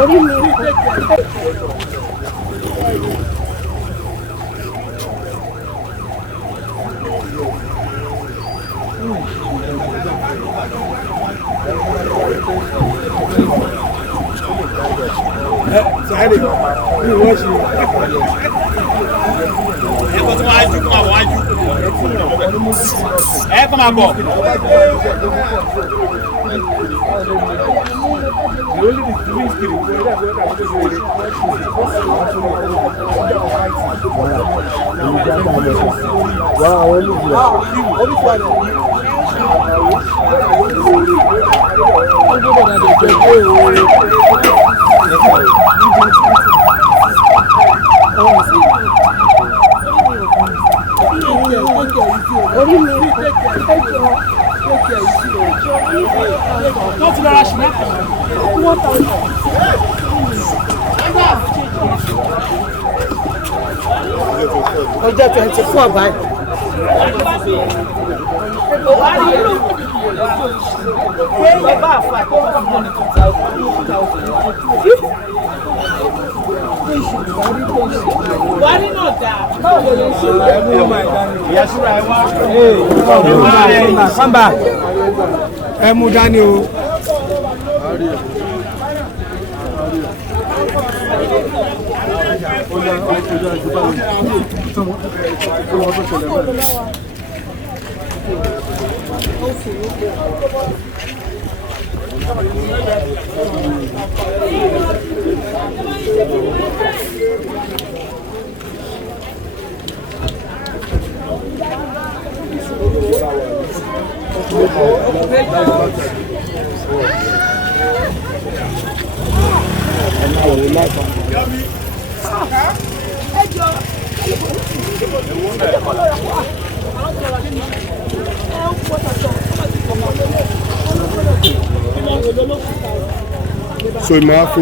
orí mi Sáré, bí wọ́n ṣe. Ẹ kọ́ tí wọ́n á jú kó máa wọ́n á jú. Ẹ kọ́ máa bọ̀. orí mi wọ́n ti lọ́ra ṣùgbọ́n wọ́n tà ní. ọjọ́ 24 báyìí. Buhari náà dà. Ìyá Ṣúra ẹ wá. Samba ẹ mú dání o. So ìmọ̀ á fún